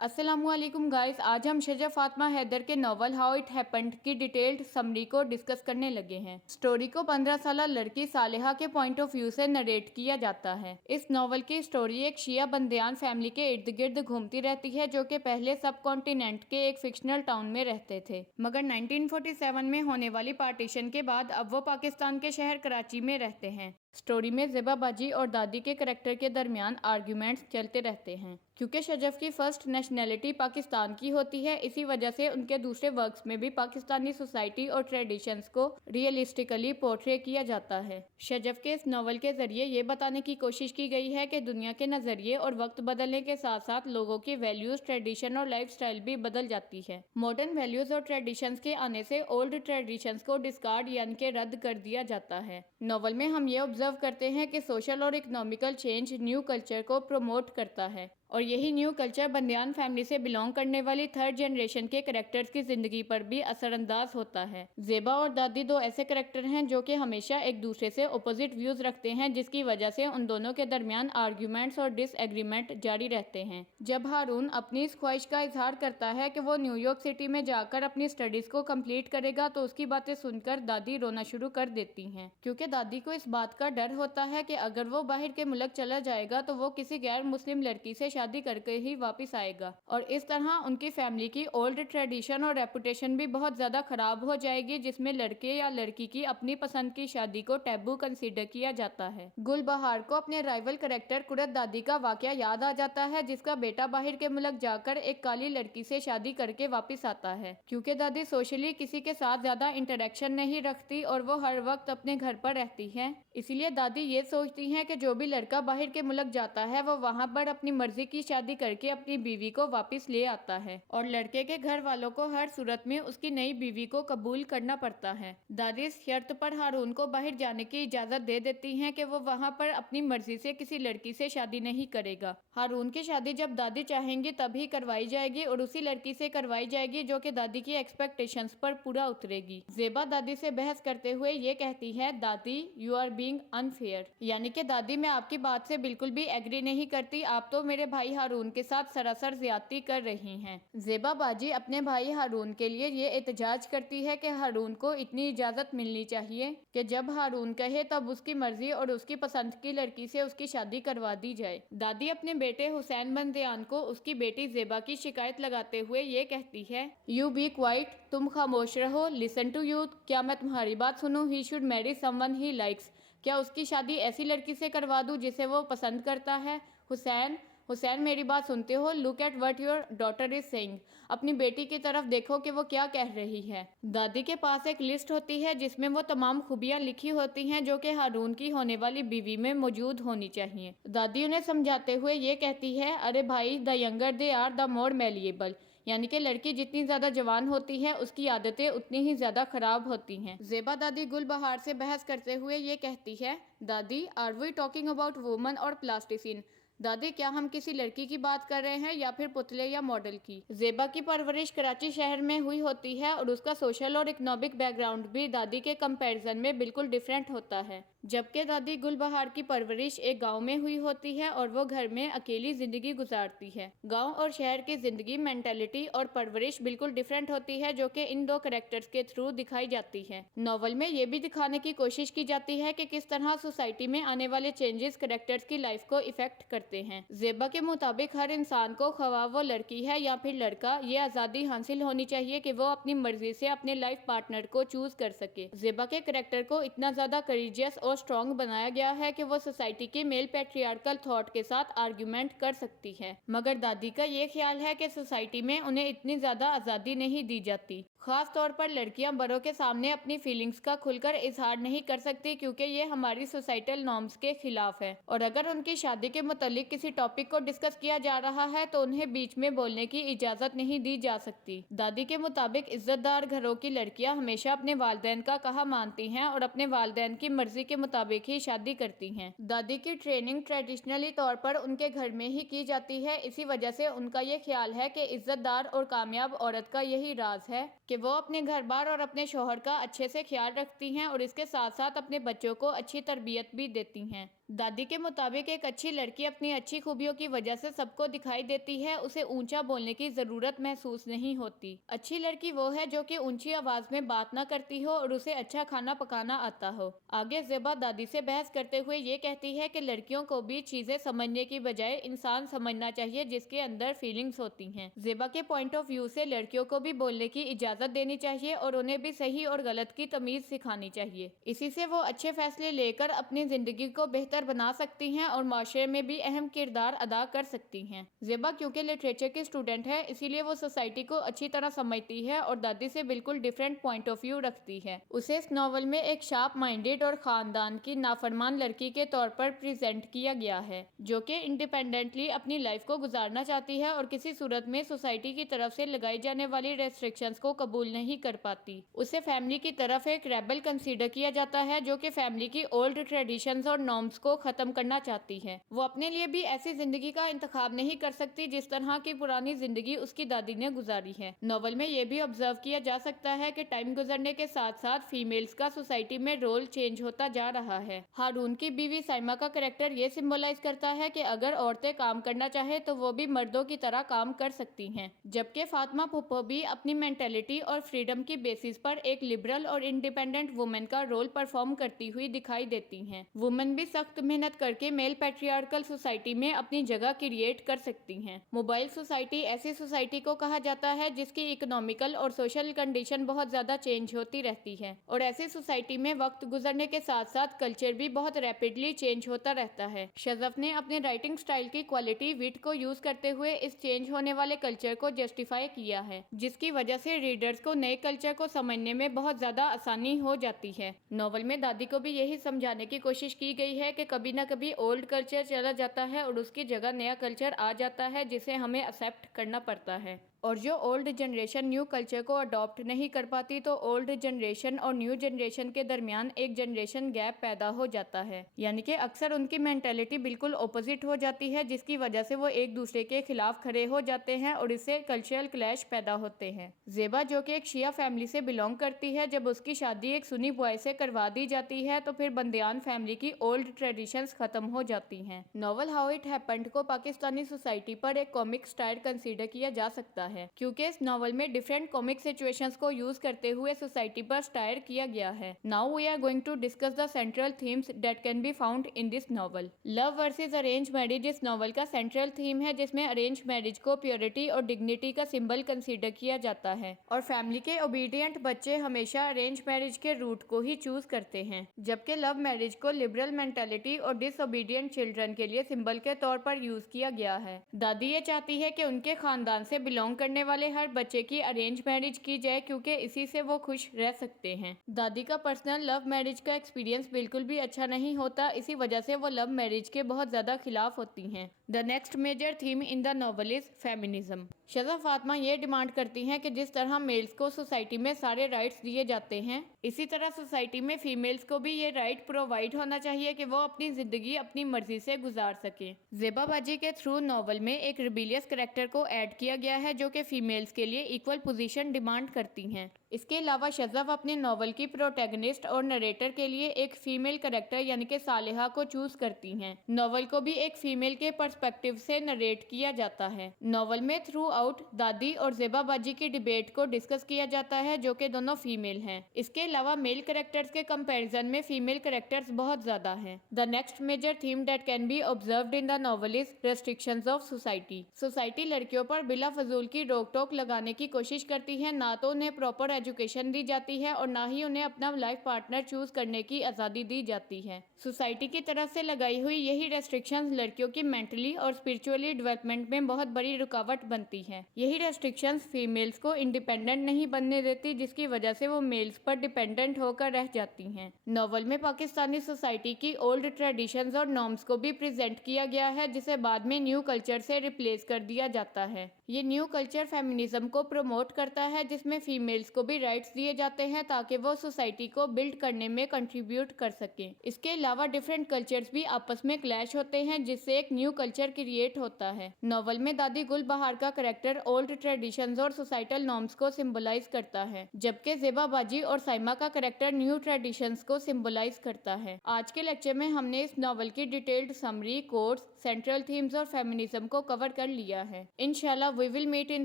अस्सलामुअलैकुम गाइस, आज हम शजा फातिमा हैदर के नॉवल हाउ इट हैपेंड की डिटेल्ड समरी को डिस्कस करने लगे हैं। स्टोरी को 15 साल लड़की सालेहा के पॉइंट ऑफ व्यू से नरेट किया जाता है। इस नॉवल की स्टोरी एक शिया बंदियान फैमिली के इर्द गिर्द घूमती रहती है, जो कि पहले सब कॉन्टिनेंट के एक फिक्शनल टाउन में रहते थे, मगर 1947 में होने वाली पार्टीशन के बाद अब वो पाकिस्तान के शहर कराची में रहते हैं। स्टोरी में ज़ेबा बाजी और दादी के करेक्टर के दरमियान आर्ग्यूमेंट्स चलते रहते हैं। क्योंकि शजफ की फर्स्ट नेशनैलिटी पाकिस्तान की होती है, इसी वजह से उनके दूसरे वर्क्स में भी पाकिस्तानी सोसाइटी और ट्रेडिशंस को रियलिस्टिकली पोर्ट्रे किया जाता है। शजफ के इस नॉवल के जरिए ये बताने की कोशिश की गई है कि दुनिया के नज़रिए और वक्त बदलने के साथ साथ लोगों की वैल्यूज, ट्रेडिशन और लाइफस्टाइल भी बदल जाती है। मॉडर्न वैल्यूज और ट्रेडिशंस के आने से ओल्ड ट्रेडिशंस को डिस्कार्ड यानी कि रद्द कर दिया जाता है। नॉवल में हम ये ऑब्जर्व करते हैं कि सोशल और इकोनॉमिकल चेंज न्यू कल्चर को प्रमोट करता है, और यही न्यू कल्चर बंदियान फैमिली से बिलोंग करने वाली थर्ड जनरेशन के करेक्टर्स की जिंदगी पर भी असरअंदाज होता है। ज़ेबा और दादी दो ऐसे करेक्टर हैं जो कि हमेशा एक दूसरे से अपोजिट व्यूज रखते हैं, जिसकी वजह से उन दोनों के दरमियान आर्ग्यूमेंट्स और डिसएग्रीमेंट जारी रहते हैं। जब हारून अपनी इस ख्वाहिश का इजहार करता है कि वो न्यूयॉर्क सिटी में जाकर अपनी स्टडीज को कंप्लीट करेगा, तो उसकी बातें सुनकर दादी रोना शुरू कर देती हैं, क्योंकि दादी को इस बात का डर होता है कि अगर वो बाहर के मुल्क चला जाएगा तो वो किसी गैर मुस्लिम लड़की से शादी करके ही वापस आएगा, और इस तरह उनकी फैमिली की ओल्ड ट्रेडिशन और रेपुटेशन भी बहुत ज्यादा खराब हो जाएगी, जिसमें लड़के या लड़की की अपनी पसंद की शादी को टैबू कंसीडर किया जाता है। गुलबहार को अपने राइवल करेक्टर कुरत दादी का वाकया याद आ जाता है, जिसका बेटा बाहर के मुल्क जाकर एक काली लड़की से शादी करके वापस आता है। क्योंकि दादी सोशली किसी के साथ ज्यादा इंटरेक्शन नहीं रखती और वो हर वक्त अपने घर पर रहती है, इसलिए दादी ये सोचती हैं कि जो भी लड़का बाहर के मुल्क जाता है वो वहाँ पर अपनी मर्जी की शादी करके अपनी बीवी को वापस ले आता है, और लड़के के घर वालों को हर सूरत में उसकी नई बीवी को कबूल करना पड़ता है। दादी इस शर्त पर हारून को बाहर जाने की इजाजत दे देती हैं कि वो वहाँ पर अपनी मर्जी से किसी लड़की से शादी नहीं करेगा। हारून की शादी जब दादी चाहेंगी तभी करवाई जाएगी, और उसी लड़की से करवाई जाएगी जो कि दादी की एक्सपेक्टेशंस पर पूरा उतरेगी। ज़ेबा दादी से बहस करते हुए ये कहती है, दादी यू आर बीइंग अनफेयर, यानी कि दादी मैं आपकी बात से बिल्कुल भी एग्री नहीं करती, आप तो मेरे भाई हारून के साथ सरासर ज्यादती कर रही हैं। ज़ेबा बाजी अपने भाई हारून के लिए ये एहतजाज करती है कि हारून को इतनी इजाजत मिलनी चाहिए कि जब हारून कहे तब उसकी मर्जी और उसकी पसंद की लड़की से उसकी शादी करवा दी जाए। दादी अपने बेटे हुसैन बंदियान को उसकी बेटी ज़ेबा की शिकायत लगाते हुए ये कहती है, यू बी क्वाइट, तुम खामोश रहो, लिसन टू यूथ, क्या मैं तुम्हारी बात सुनूं? He should Mary someone he likes, क्या उसकी शादी ऐसी लड़की से करवा दूं जिसे वो पसंद करता है? हुसैन हुसैन मेरी बात सुनते हो? Look at what your daughter is saying, अपनी बेटी की तरफ देखो कि वो क्या कह रही है। दादी के पास एक लिस्ट होती है जिसमें वो तमाम खूबियां लिखी होती हैं जो कि हारून की होने वाली बीवी में मौजूद होनी चाहिए। दादी उन्हें समझाते हुए ये कहती है, अरे भाई, the younger they are the more malleable, यानी कि लड़की जितनी ज्यादा जवान होती है उसकी आदतें उतनी ही ज्यादा खराब होती हैं। ज़ेबा दादी गुलबहार से बहस करते हुए ये कहती है, दादी are we talking about woman और प्लास्टिसिन, दादी क्या हम किसी लड़की की बात कर रहे हैं या फिर पुतले या मॉडल की? ज़ेबा की परवरिश कराची शहर में हुई होती है और उसका सोशल और इकोनॉमिक बैकग्राउंड भी दादी के कंपैरिजन में बिल्कुल डिफरेंट होता है। जबकि दादी गुलबहार की परवरिश एक गांव में हुई होती है और वो घर में अकेली जिंदगी गुजारती है। गांव और शहर की जिंदगी, मेंटालिटी और परवरिश बिल्कुल डिफरेंट होती है, जो कि इन दो कैरेक्टर्स के थ्रू दिखाई जाती है। नॉवल में ये भी दिखाने की कोशिश की जाती है कि किस तरह सोसाइटी में आने वाले चेंजेस कैरेक्टर्स की लाइफ को इफेक्ट करते हैं। ज़ेबा के मुताबिक हर इंसान को, ख्वाह वो लड़की है या फिर लड़का, ये आज़ादी हासिल होनी चाहिए कि वो अपनी मर्जी से अपने लाइफ पार्टनर को चूज कर सके। ज़ेबा के कैरेक्टर को इतना ज्यादा करेजियस और स्ट्रॉन्ग बनाया गया है कि वो सोसाइटी के मेल पैट्रियार्कल थॉट के साथ आर्ग्यूमेंट कर सकती है, मगर दादी का ये ख्याल है कि सोसाइटी में उन्हें इतनी ज्यादा आज़ादी नहीं दी जाती। खास तौर पर लड़कियां बड़ों के सामने अपनी फीलिंग्स का खुलकर इजहार नहीं कर सकती, क्योंकि ये हमारी सोसाइटल नॉर्म्स के खिलाफ है, और अगर उनकी शादी के मुतालिक किसी टॉपिक को डिस्कस किया जा रहा है तो उन्हें बीच में बोलने की इजाजत नहीं दी जा सकती। दादी के मुताबिक इज्जतदार घरों की लड़कियां हमेशा अपने वालिदैन का कहा मानती हैं और अपने वालिदैन की मर्जी के मुताबिक ही शादी करती हैं। दादी की ट्रेनिंग ट्रेडिशनली तौर पर उनके घर में ही की जाती है, इसी वजह से उनका ये ख्याल है कि इज्जतदार और कामयाब औरत का यही राज है कि वो अपने घर बार और अपने शौहर का अच्छे से ख्याल रखती हैं और इसके साथ साथ अपने बच्चों को अच्छी तरबियत भी देती हैं। दादी के मुताबिक एक अच्छी लड़की अपनी अच्छी खूबियों की वजह से सबको दिखाई देती है, उसे ऊंचा बोलने की जरूरत महसूस नहीं होती। अच्छी लड़की वो है जो कि ऊंची आवाज में बात ना करती हो और उसे अच्छा खाना पकाना आता हो। आगे ज़ेबा दादी से बहस करते हुए ये कहती है कि लड़कियों को भी चीजें समझने की बजाय इंसान समझना चाहिए जिसके अंदर फीलिंग्स होती हैं। ज़ेबा के पॉइंट ऑफ व्यू से लड़कियों को भी बोलने की इजाजत देनी चाहिए और उन्हें भी सही और गलत की तमीज सिखानी चाहिए। इसी से वो अच्छे फैसले लेकर अपनी जिंदगी को बेहतर बना सकती हैं और माशरे में भी अहम किरदार अदा कर सकती हैं। ज़ेबा क्योंकि लिटरेचर की स्टूडेंट है, इसीलिए वो सोसाइटी को अच्छी तरह समझती है और दादी से बिल्कुल डिफरेंट पॉइंट ऑफ व्यू रखती है। उसे इस नॉवल में एक शार्प माइंडेड और खानदान की नाफरमान लड़की के तौर पर प्रेजेंट किया गया है, जो कि इंडिपेंडेंटली अपनी लाइफ को गुजारना चाहती है और किसी सूरत में सोसाइटी की तरफ से लगाई जाने वाली रेस्ट्रिक्शंस को कबूल नहीं कर पाती। उसे फैमिली की तरफ एक रेबल कंसीडर किया जाता है, जो कि फैमिली की ओल्ड ट्रेडिशंस और नॉर्म्स को खत्म करना चाहती है। वो अपने लिए भी ऐसी जिंदगी का इंतखाब नहीं कर सकती जिस तरह की पुरानी जिंदगी उसकी दादी ने गुजारी है। नॉवल में ये भी ऑब्जर्व किया जा सकता है कि टाइम गुजरने के साथ साथ फीमेल्स का सोसाइटी में रोल चेंज होता जा रहा है। हारून की बीवी साइमा का कैरेक्टर ये सिंबलाइज करता है कि अगर औरतें काम करना चाहे तो वो भी मर्दों की तरह काम कर सकती हैं, जबकि फातिमा फूफो भी अपनी मेंटेलिटी और फ्रीडम की बेसिस पर एक लिबरल और इंडिपेंडेंट वुमेन का रोल परफॉर्म करती हुई दिखाई देती हैं। वुमेन भी सख्त मेहनत करके मेल पैट्रियार्कल सोसाइटी में अपनी जगह क्रिएट कर सकती हैं। मोबाइल सोसाइटी ऐसी सोसाइटी को कहा जाता है जिसकी इकोनॉमिकल और सोशल कंडीशन बहुत ज्यादा चेंज होती रहती है और ऐसी सोसाइटी में वक्त गुजरने के साथ साथ कल्चर भी बहुत रैपिडली चेंज होता रहता है। शजफ ने अपने राइटिंग स्टाइल की क्वालिटी विट को यूज करते हुए इस चेंज होने वाले कल्चर को जस्टिफाई किया है, जिसकी वजह से रीडर्स को नए कल्चर को समझने में बहुत ज्यादा आसानी हो जाती है। नॉवल में दादी को भी यही समझाने की कोशिश की गई है कि कभी न कभी ओल्ड कल्चर चला जाता है और उसकी जगह नया कल्चर आ जाता है जिसे हमें एक्सेप्ट करना पड़ता है। और जो ओल्ड जनरेशन न्यू कल्चर को अडॉप्ट नहीं कर पाती तो ओल्ड जनरेशन और न्यू जनरेशन के दरमियान एक जनरेशन गैप पैदा हो जाता है, यानी कि अक्सर उनकी मेंटेलिटी बिल्कुल ऑपोजिट हो जाती है, जिसकी वजह से वो एक दूसरे के खिलाफ खड़े हो जाते हैं और इससे कल्चरल क्लैश पैदा होते हैं। ज़ेबा जो कि एक शिया फैमिली से बिलोंग करती है, जब उसकी शादी एक सुन्नी बॉय से करवा दी जाती है तो फिर बंदियान फैमिली की ओल्ड ट्रेडिशंस खत्म हो जाती हैं। नॉवल हाउ इट हैपेंड को पाकिस्तानी सोसाइटी पर एक कॉमिक स्टाइल कंसीडर किया जा सकता है, क्योंकि इस नॉवल में डिफरेंट कॉमिक सिचुएशंस को यूज करते हुए सोसाइटी पर स्टायर किया गया है। Now we are going to discuss the central themes that can be found in this novel. Love versus arrange marriage इस नॉवल का सेंट्रल थीम है, जिसमें अरेंज मैरिज को प्योरिटी और डिग्निटी का सिंबल कंसीडर किया जाता है और फैमिली के ओबीडियंट बच्चे हमेशा अरेंज मैरिज के रूट को ही चूज करते हैं, जबकि लव मैरिज को लिबरल मेंटालिटी और डिसओबीडियंट चिल्ड्रन के लिए सिंबल के तौर पर यूज किया गया है। दादी ये चाहती है कि उनके खानदान से बिलोंग करने वाले हर बच्चे की अरेंज मैरिज की जाए, क्योंकि इसी से वो खुश रह सकते हैं। दादी का पर्सनल लव मैरिज का एक्सपीरियंस बिल्कुल भी अच्छा नहीं होता, इसी वजह से वो लव मैरिज के बहुत ज्यादा खिलाफ होती हैं। The next major theme in the novel is feminism. Shaza Fatima ये डिमांड करती हैं कि जिस तरह मेल्स को सोसाइटी में सारे राइट्स दिए जाते हैं, इसी तरह सोसाइटी में फीमेल्स को भी ये राइट प्रोवाइड होना चाहिए कि वो अपनी जिंदगी अपनी मर्जी से गुजार सके। ज़ेबा बाजी के थ्रू नॉवल में एक रिबेलियस कैरेक्टर को ऐड किया गया है, जो कि फीमेल्स के लिए इक्वल पोजीशन डिमांड करती हैं। इसके अलावा शज़फ अपने नॉवल की प्रोटैगनिस्ट और नरेटर के लिए एक फीमेल कैरेक्टर यानी कि सालेहा को चूज करती हैं। नॉवल को भी एक फीमेल के पर्सपेक्टिव से नरेट किया जाता है। नॉवल में थ्रू आउट दादी और ज़ेबा बाजी की डिबेट को डिस्कस किया जाता है, जो कि दोनों फीमेल हैं। इसके अलावा मेल कैरेक्टर्स के कंपैरिजन में फीमेल कैरेक्टर्स बहुत ज्यादा हैं। The next major theme that can be observed in the novel is restrictions of society. Society लड़कियों पर बिला फजूल की रोक टोक लगाने की कोशिश करती है, ना तो उन्हें प्रॉपर एजुकेशन दी जाती है और ना ही उन्हें अपना लाइफ पार्टनर चूज करने की आज़ादी दी जाती है। सोसाइटी की तरफ से लगाई हुई यही रेस्ट्रिक्शंस लड़कियों की मेंटली और स्पिरिचुअली डेवलपमेंट में बहुत बड़ी रुकावट बनती है। यही रेस्ट्रिक्शंस फीमेल्स को इंडिपेंडेंट नहीं बनने देती, जिसकी वजह से वो मेल्स पर डिपेंडेंट होकर रह जाती हैं। नॉवल में पाकिस्तानी सोसाइटी की ओल्ड ट्रेडिशंस और नॉर्म्स को भी प्रेजेंट किया गया है, जिसे बाद में न्यू कल्चर से रिप्लेस कर दिया जाता है। ये न्यू कल्चर फेमिनिज्म को प्रमोट करता है, जिसमें फीमेल्स को भी राइट्स दिए जाते हैं ताकि वो सोसाइटी को बिल्ड करने में कंट्रीब्यूट कर सकें। इसके अलावा डिफरेंट कल्चर्स भी आपस में क्लैश होते हैं, जिससे एक न्यू कल्चर क्रिएट होता है। नॉवल में दादी गुलबहार का कैरेक्टर ओल्ड ट्रेडिशंस और सोसाइटल नॉर्म्स को सिंबलाइज करता है, जबकि ज़ेबा बाजी और साइमा का कैरेक्टर न्यू ट्रेडिशंस को सिंबलाइज करता है। आज के लेक्चर में हमने इस नॉवल की detailed summary, quotes, central themes और फेमिनिज्म को कवर कर लिया है। इंशाल्लाह we will meet in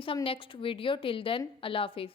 some next video. Till then, अल्लाह हाफिज।